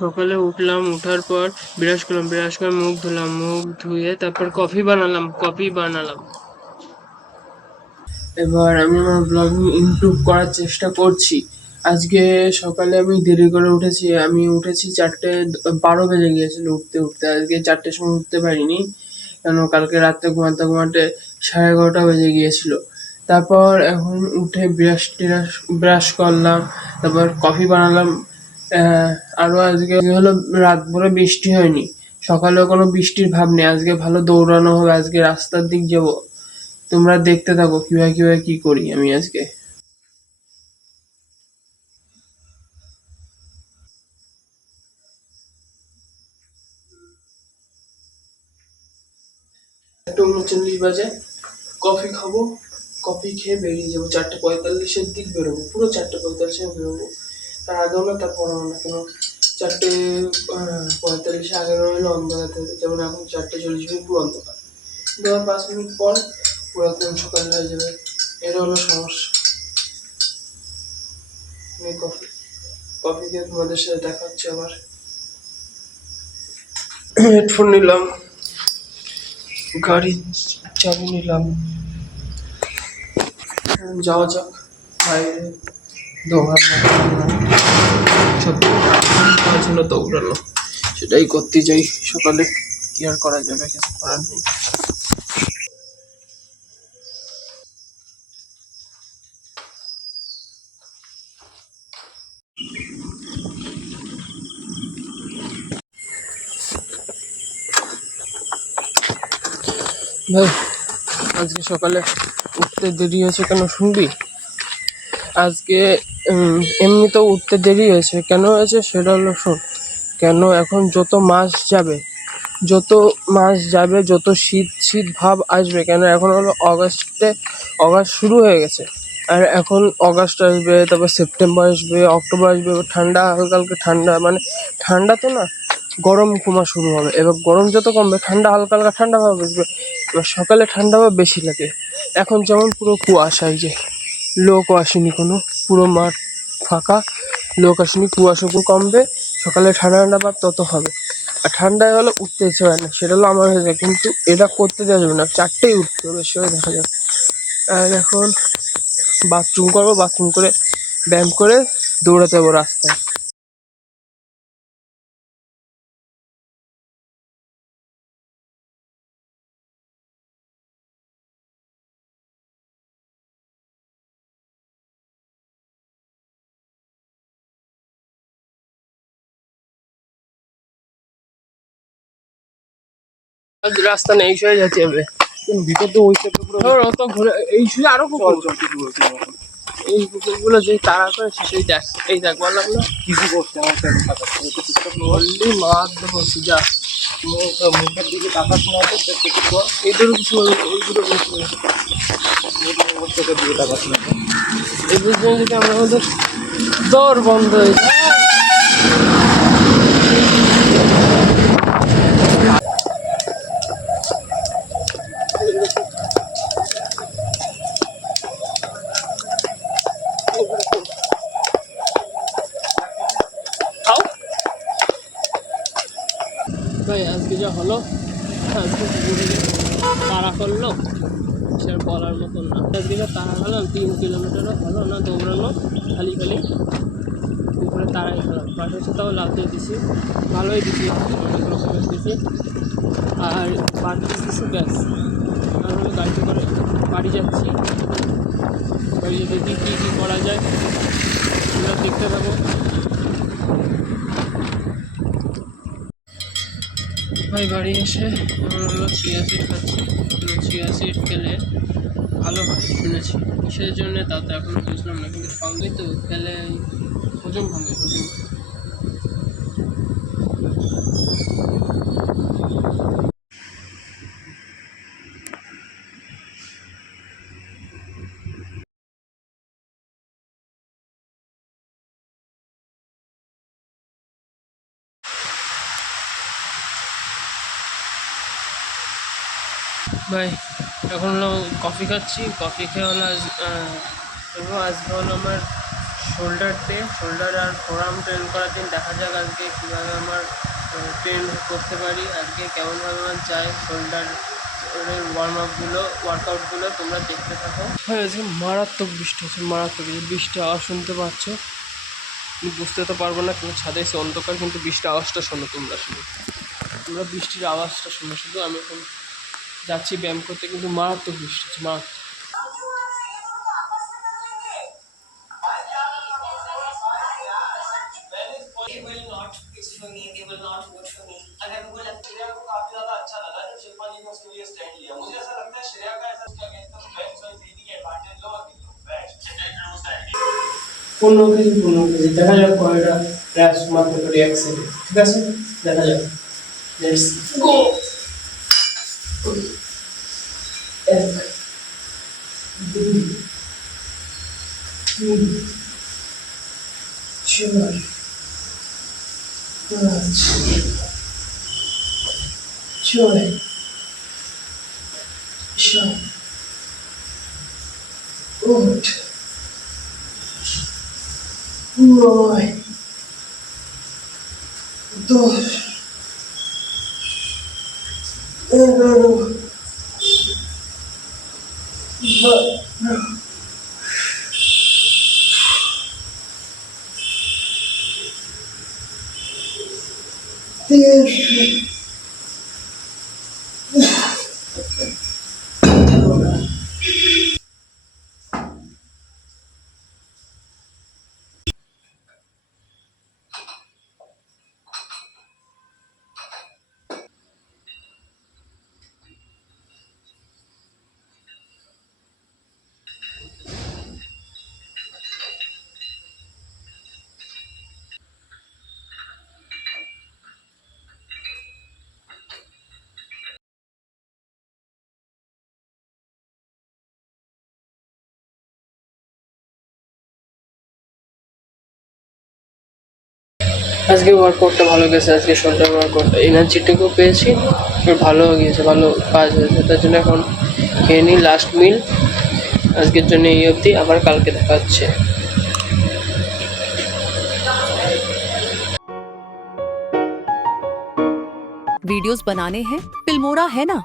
সকালে উঠলাম, উঠার পর ব্রাশ করলাম, ব্রাশ করে মুখ ধুলাম, মুখ ধুয়ে তারপর কফি বানালাম। এবার আমি আমার ব্লগিং ইমপ্রুভ করার চেষ্টা করছি। আজকে সকালে আমি দেরি করে উঠেছি, আমি উঠেছি 4:12 বেজে গিয়েছিল উঠতে। আজকে 4টের সময় উঠতে পারিনি, কেন কালকে রাত্রে ঘুমাতে 11:30 বেজে গিয়েছিল। তারপর এখন উঠে ব্রাশ করলাম, তারপর কফি বানালাম। আরো আজকে হলো রাত ভরে বৃষ্টি হয়নি, সকালেও কোনো বৃষ্টির ভাব নেই। আজকে ভালো দৌড়ানো হবে, আজকে রাস্তার দিক যাবো। তোমরা দেখতে থাকো কিভাবে কি করি আমি আজকে। একটা 39 বাজে, কফি খাবো, কফি খেয়ে বেরিয়ে যাবো। 4:45-এর দিক বেরোবো, পুরো 4:45-এ বেরোবো। তার আগেও না তার পরেও না, কেন 4:45 আগে বেরোলে অন্ধকার থাকে, যেমন এখন 4:40 পুরো অন্ধকার। 5 মিনিট পর পুরো একদম সকাল হয়ে যাবে, এটা হলো সমস্যা। কফি খেয়ে তোমাদের সাথে দেখা হচ্ছে আবার। হেডফোন নিলাম, গাড়ির চাবি নিলাম, যাওয়া যাক বাইরে। দৌড়ানো সেটাই করতে যাই সকালে, কি আর করা যাবে, কিছু করার নেই। ভাই আজকে সকালে উঠতে দেরি হয়েছে কেন শুনবি? আজকে এমনিতেও উঠতে দেরি হয়েছে, কেন হয়েছে সেটা হলো শোন। কেন এখন যত মাস যাবে যত শীত ভাব আসবে, কেন এখন হলো অগাস্ট শুরু হয়ে গেছে। আর এখন অগাস্ট আসবে, তারপর সেপ্টেম্বর আসবে, অক্টোবর আসবে, ঠান্ডা হালকা ঠান্ডা, মানে ঠান্ডা তো না, গরম কমা শুরু হবে। এবার গরম যত কমবে ঠান্ডা হালকা ঠান্ডা ভাব আসবে। এবার সকালে ঠান্ডা ভাব বেশি লাগে। এখন যেমন পুরো কুয়াশা, এই যে লোক আসেনি কোনো, পুরো মাঠ ফাঁকা, লোক আসেনি, কুয়াশা কমবে, সকালে ঠান্ডা ভাব তত হবে। আর ঠান্ডায় হলে উঠতে ইচ্ছে হয় না, সেটা হলো আমার হয়ে যায়, কিন্তু এটা করতে দেওয়া যাবে না, 4টেই উঠতে হবে, সেটা দেখা যাবে। আর এখন বাথরুম করে ব্যায়াম করে দৌড়াতে যাবো রাস্তায়। রাস্তা নেই, সয়ে যাচ্ছে হবে ভিতর তো, ওই সাইডে পুরো অত ঘুরে, এই শুধু আরো পুকুর, এই পুকুরগুলো যে তারা করেছে সেই দেখ, এই দেখ বললাম না কিছু করছে আমার বললি মাছ দেবো যা, মুখের দিকে তাকাস না, এইগুলো কিছু ওইগুলো চোখের দিকে তাকাস না, এদের জন্য যদি আমরা আমাদের দর বন্ধ হয়ে যায়। ভাই আজকে যা হলো, আজকে তাড়া করলো সে বলার মতন না। আজকে যা তাড়া হলাম, 3 কিলোমিটারও হলো না দৌড়ানো, খালি দুপুরে তাড়াই হলাম। পাশের সাথেও লাফিয়ে দিছি, ভালোই দিছি, অনেক রকমের দিছি। আর বাদ দিছি ব্যাস। আর আমি গাড়িতে করে বাড়ি যাচ্ছি, বাড়ি দেখি কী করা যায় সেগুলো দেখতে থাকবো। ভাই বাড়ি এসে আমার হলো চিয়া সিড খাচ্ছি। চিয়া সিড খেলে ভালো হয় শুনেছি, কিসের জন্য তা তো এখনও বুঝলাম না, কিন্তু সঙ্গেই তো খেলে হজম ভাঙে, হজম। ভাই এখন হলো কফি খাচ্ছি, কফি খেয়ে হলো আজকে হলো আমার শোল্ডার আর ফোরাম ট্রেন করার দিন দেখা যাক আজকে কীভাবে আমার ট্রেন করতে পারি, আজকে কেমনভাবে আমার যায় শোল্ডারের ওয়ার্কআউটগুলো তোমরা দেখতে থাকো। হ্যাঁ, আজকে মারাত্মক বৃষ্টি হচ্ছে, মারাত্মক বৃষ্টি আওয়াজ শুনতে পাচ্ছ, তুমি বুঝতে তো পারবো না, কিন্তু ছাদে এসে অন্ধকার, কিন্তু বৃষ্টির আওয়াজটা শোনো তোমরা বৃষ্টির আওয়াজটা শোনো শুধু। আমি এখন যাচ্ছি ব্যায়াম করতে, কিন্তু মারাত্মক বৃষ্টি হচ্ছে, মারাত্মক। They will not pitch for me, they will not vote for me. अगर वो श्रेया को काफी ज्यादा अच्छा लगा जब शिल्पा जी ने उसके लिए स्टैंड लिया। मुझे ऐसा लगता है श्रेया का ऐसा उसके अगेंस्ट तो बेस्ट चॉइस यही है, एडवांटेज लो और निकलो बेस्ट। পনেরো কেজি দেখা যাক কয়টা র্যাপস মারতে পারি এক সেটে, ঠিক আছে দেখা যাক, লেটস গো। এক, দুই, তিন, চার, পাঁচ, ছয়, সাত, আট, নয়, 10, 11, 12, 13, আজকে ওয়ার্কআউটটা ভালো গেছে, আজকে শোল্ডার ওয়ার্কআউটটা এনার্জিটুকু পেয়েছি, ভালো গিয়েছে, ভালো কাজ হয়েছে। তার জন্য এখন খেয়ে নিই লাস্ট মিল আজকের জন্য এই অবধি, আবার কালকে দেখা হচ্ছে। वीडियोस बनाने हैं फिल्मोरा है ना।